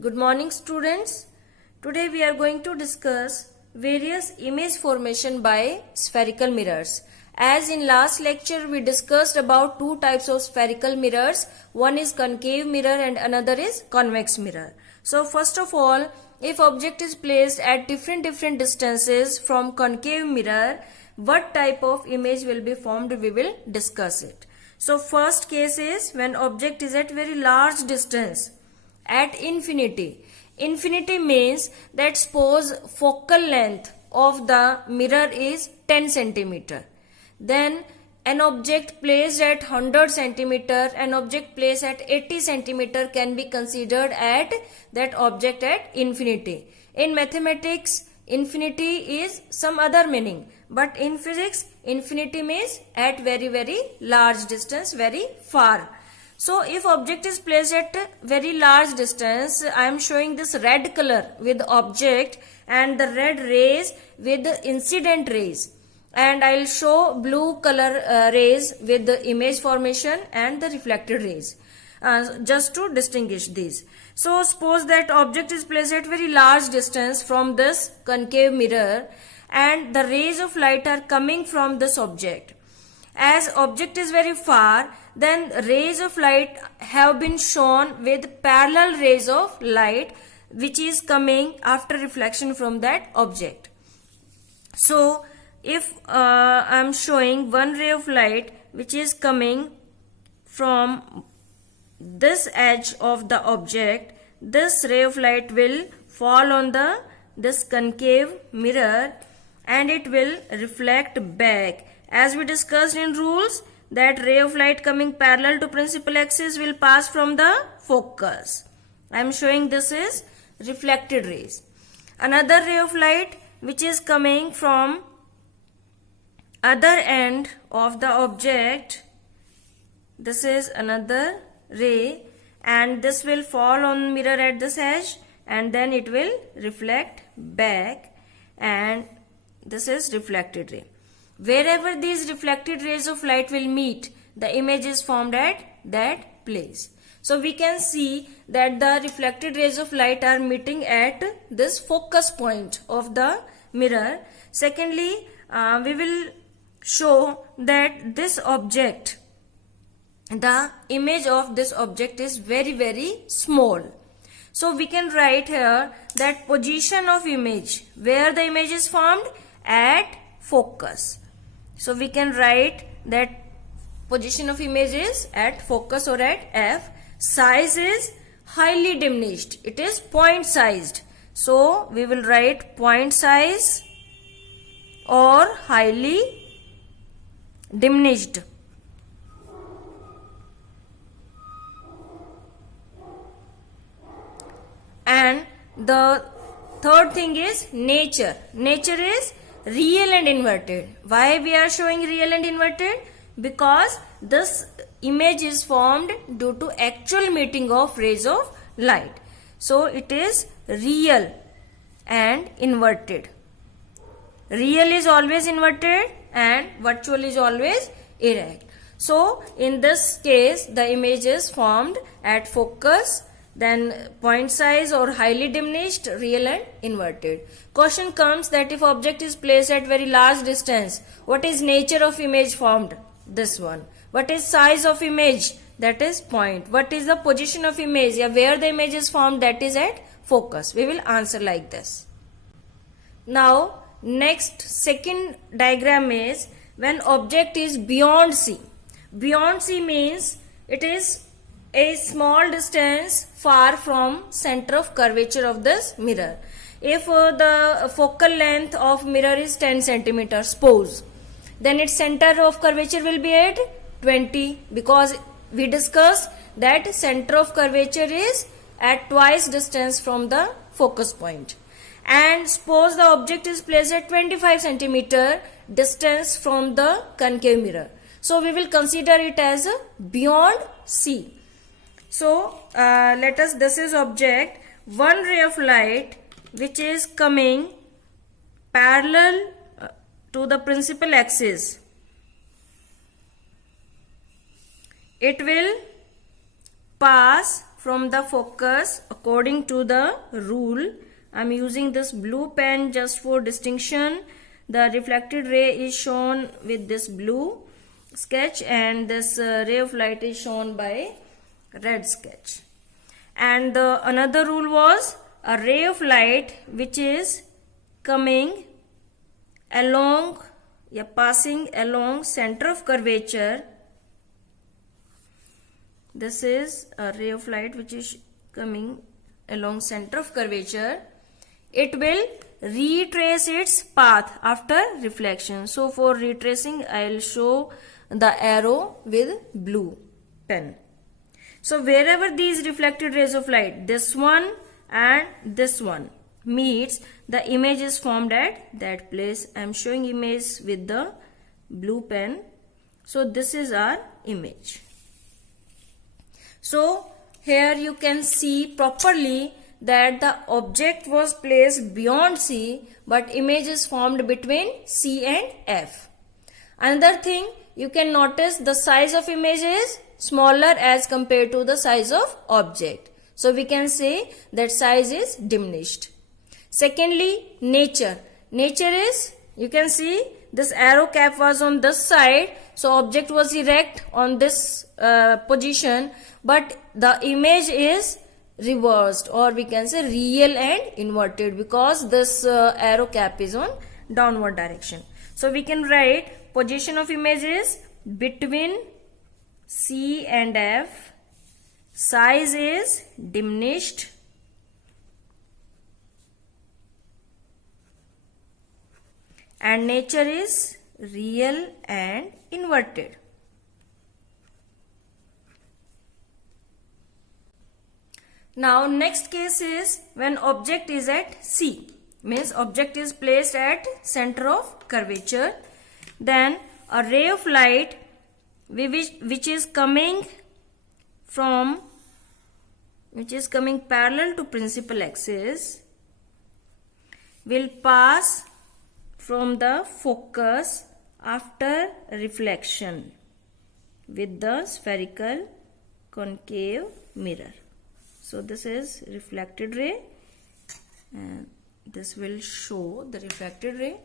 Good morning students. Today we are going to discuss various image formation by spherical mirrors. As in last lecture we discussed about two types of spherical mirrors. One is concave mirror and another is convex mirror. So first of all, if object is placed at different distances from concave mirror, what type of image will be formed, we will discuss it. So first case is when object is at very large distance. At infinity. Infinity means that suppose focal length of the mirror is 10 centimeter. Then an object placed at 100 centimeter, an object placed at 80 centimeter can be considered at that object at infinity. In mathematics, infinity is some other meaning. But in physics, infinity means at very large distance, very far. So if object is placed at very large distance, I am showing this red color with object and the red rays with the incident rays. And I will show blue color rays with the image formation and the reflected rays. Just to distinguish these. So suppose that object is placed at very large distance from this concave mirror and the rays of light are coming from this object. As object is very far, then rays of light have been shown with parallel rays of light which is coming after reflection from that object. So if I am showing one ray of light which is coming from this edge of the object, this ray of light will fall on this concave mirror and it will reflect back. As we discussed in rules, that ray of light coming parallel to principal axis will pass from the focus. I am showing this is reflected rays. Another ray of light which is coming from other end of the object, this is another ray and this will fall on mirror at this edge and then it will reflect back and this is reflected ray. Wherever these reflected rays of light will meet, the image is formed at that place. So we can see that the reflected rays of light are meeting at this focus point of the mirror. Secondly, we will show that this object, the image of this object is very small. So we can write here that position of image, where the image is formed, at focus. So we can write that position of image is at focus or at F. Size is highly diminished. It is point sized. So we will write point size or highly diminished. And the third thing is nature. Nature is real and inverted. Why we are showing real and inverted? Because this image is formed due to actual meeting of rays of light. So it is real and inverted. Real is always inverted and virtual is always erect. So in this case the image is formed at focus, then point size or highly diminished, real and inverted. Question comes that if object is placed at very large distance, what is nature of image formed? This one. What is size of image? That is point. What is the position of image? Where the image is formed? That is at focus. We will answer like this. Now next second diagram is when object is beyond C. Beyond C means it is a small distance far from center of curvature of this mirror. If the focal length of mirror is 10 centimeter, suppose, then its center of curvature will be at 20 because we discussed that center of curvature is at twice distance from the focus point. And suppose the object is placed at 25 centimeter distance from the concave mirror. So we will consider it as beyond C. So let us, this is object, one ray of light which is coming parallel to the principal axis. It will pass from the focus according to the rule. I'm using this blue pen just for distinction. The reflected ray is shown with this blue sketch, and this ray of light is shown by red sketch. And the another rule was a ray of light which is coming along, passing along center of curvature. This is a ray of light which is coming along center of curvature. It will retrace its path after reflection. So for retracing, I will show the arrow with blue pen. So wherever these reflected rays of light, this one and this one, meets, the image is formed at that place. I am showing image with the blue pen. So this is our image. So here you can see properly that the object was placed beyond C, but image is formed between C and F. Another thing, you can notice the size of image is smaller as compared to the size of object. So we can say that size is diminished. Secondly, nature. Nature is, you can see this arrow cap was on this side, so object was erect on this position, but the image is reversed, or we can say real and inverted, because this arrow cap is on downward direction. So we can write position of image is between C and F, size is diminished, and nature is real and inverted. Now next case is when object is at C, means object is placed at center of curvature. Then a ray of light which is coming parallel to principal axis will pass from the focus after reflection with the spherical concave mirror. So this is reflected ray, and this will show the reflected ray.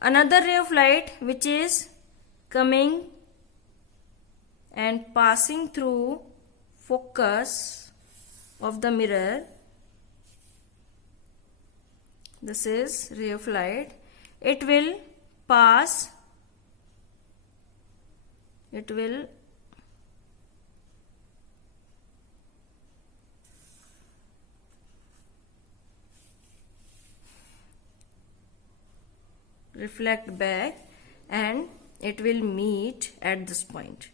Another ray of light which is coming and passing through focus of the mirror. This is ray of light. It will pass, it will reflect back, and it will meet at this point.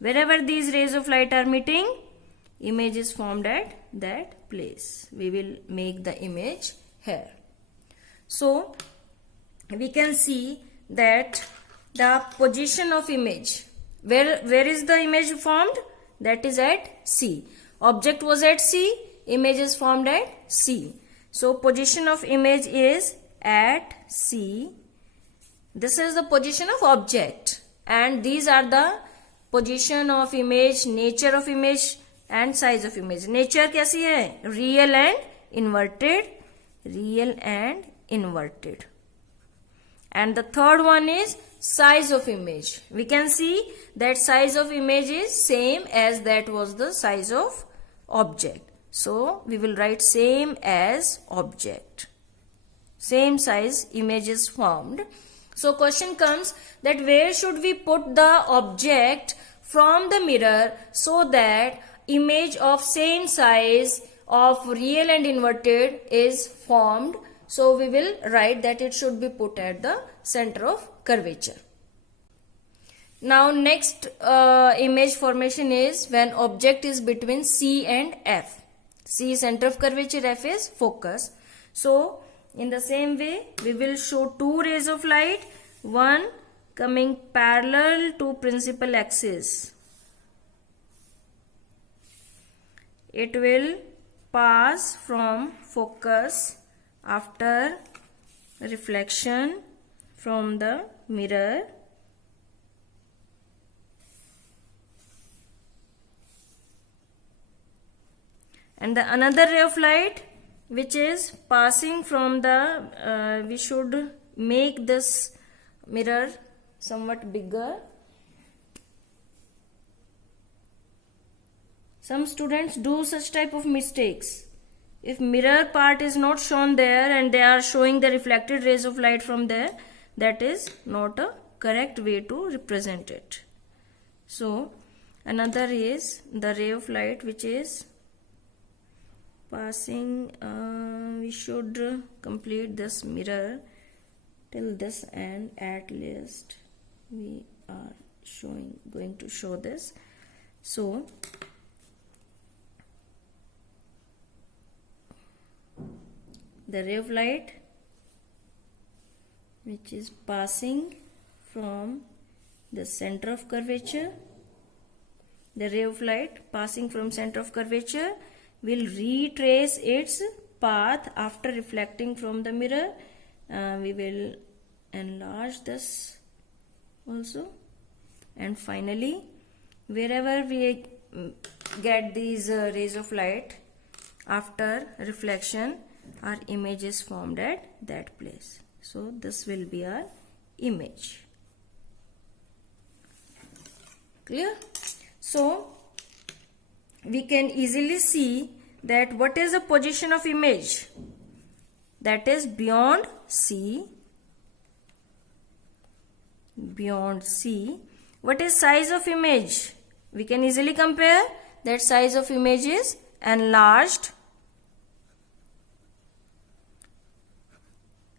Wherever these rays of light are meeting, image is formed at that place. We will make the image here. So we can see that the position of image, where is the image formed? That is at C. Object was at C, image is formed at C. So position of image is at C. This is the position of object, and these are the position of image, nature of image and size of image. Nature कैसी है? Real and inverted, real and inverted. And the third one is size of image. We can see that size of image is same as that was the size of object. So we will write same as object. Same size image is formed. So question comes that where should we put the object from the mirror so that image of same size of real and inverted is formed. So we will write that it should be put at the center of curvature. Now next image formation is when object is between C and F. C is center of curvature, F is focus. So in the same way we will show two rays of light, one coming parallel to principal axis. It will pass from focus after reflection from the mirror. And the another ray of light which is passing from the we should make this mirror somewhat bigger. Some students do such type of mistakes. If mirror part is not shown there and they are showing the reflected rays of light from there, that is not a correct way to represent it. So another is the ray of light which is passing. We should complete this mirror till this end. At least we are going to show this. So the ray of light which is passing from the center of curvature, the ray of light passing from center of curvature will retrace its path after reflecting from the mirror. We will enlarge this also, and finally wherever we get these rays of light after reflection, our image is formed at that place. So this will be our image. Clear? So we can easily see that what is the position of image, that is beyond C. Beyond C. What is size of image? We can easily compare that size of image is enlarged.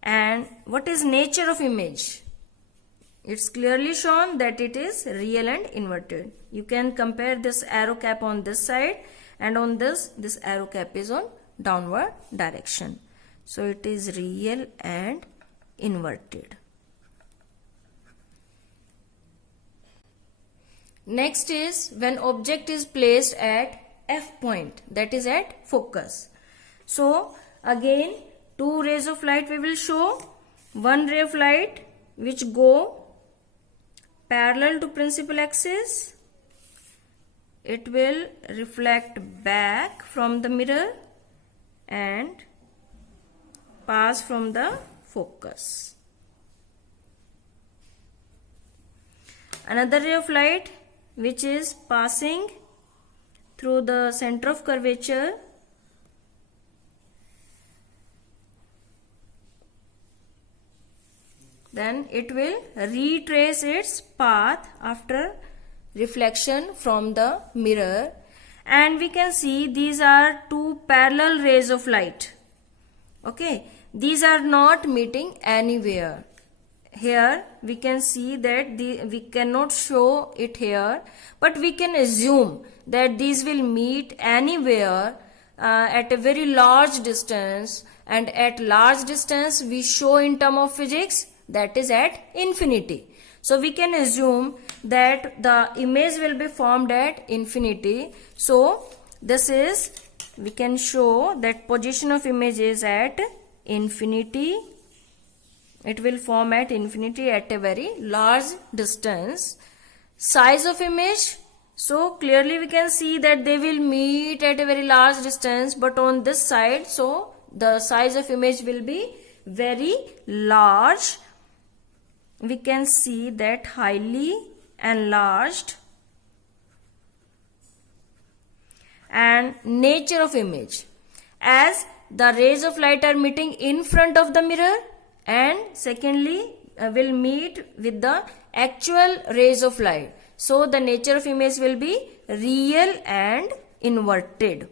And what is nature of image? It's clearly shown that it is real and inverted. You can compare this arrow cap on this side, and on this arrow cap is on downward direction. So it is real and inverted. Next is when object is placed at F point, that is at focus. So again two rays of light we will show. One ray of light which go parallel to principal axis. It will reflect back from the mirror and pass from the focus. Another ray of light which is passing through the center of curvature, then it will retrace its path after reflection from the mirror, and we can see these are two parallel rays of light. Okay, these are not meeting anywhere. Here we can see that we cannot show it here, but we can assume that these will meet anywhere at a very large distance, and at large distance we show in term of physics, that is at infinity. So we can assume that the image will be formed at infinity. So this is, we can show that position of image is at infinity. It will form at infinity at a very large distance. Size of image, so clearly we can see that they will meet at a very large distance, but on this side, so the size of image will be very large. We can see that highly enlarged. And nature of image, as the rays of light are meeting in front of the mirror, and secondly will meet with the actual rays of light. So the nature of image will be real and inverted.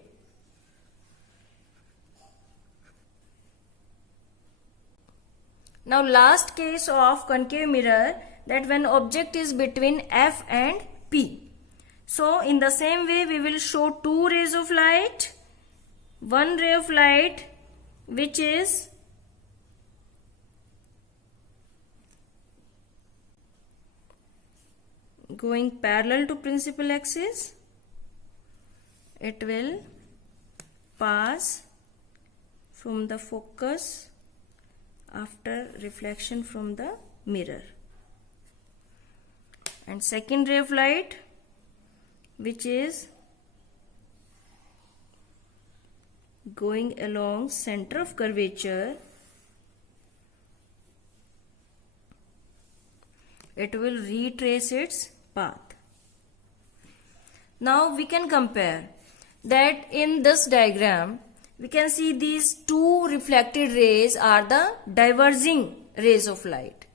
Now last case of concave mirror, that when object is between F and P. So in the same way we will show two rays of light. One ray of light which is going parallel to principal axis. It will pass from the focus after reflection from the mirror. And second ray of light which is going along center of curvature, it will retrace its path. Now we can compare that in this diagram we can see these two reflected rays are the diverging rays of light,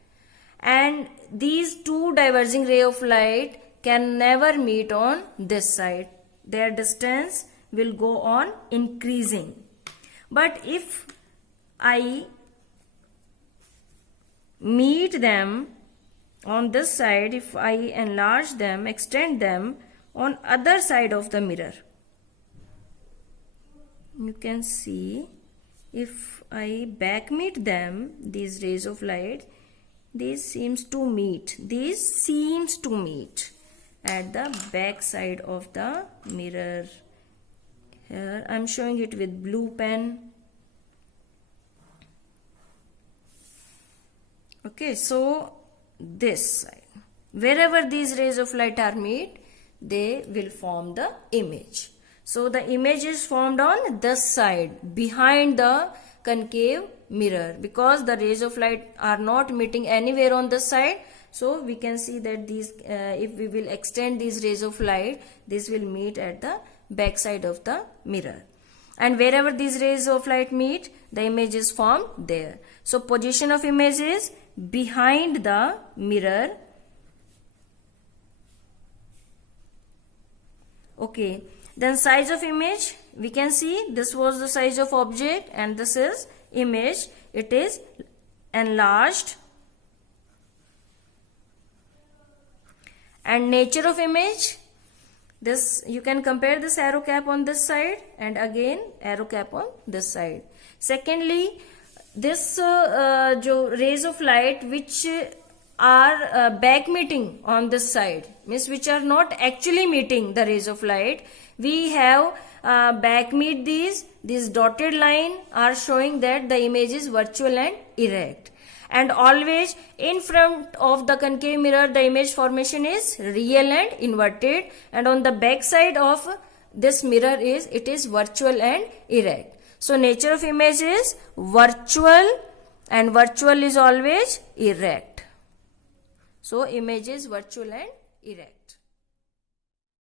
and these two diverging rays of light can never meet on this side. Their distance will go on increasing. But if I meet them on this side, if I enlarge them, extend them on other side of the mirror, you can see if I back meet them, these rays of light, these seems to meet at the back side of the mirror. Here I am showing it with blue pen. Okay, so this side, wherever these rays of light are meet, they will form the image. So the image is formed on this side, behind the concave mirror, because the rays of light are not meeting anywhere on this side. So we can see that these, if we will extend these rays of light, this will meet at the back side of the mirror. And wherever these rays of light meet, the image is formed there. So position of image is behind the mirror. Okay, then size of image, we can see this was the size of object and this is image. It is enlarged. And nature of image, this you can compare this arrow cap on this side and again arrow cap on this side. Secondly, this rays of light which are back meeting on this side, means which are not actually meeting the rays of light, we have back meet these dotted line are showing that the image is virtual and erect. And always in front of the concave mirror, the image formation is real and inverted, and on the back side of this mirror it is virtual and erect. So nature of image is virtual, and virtual is always erect. So image is virtual and erect.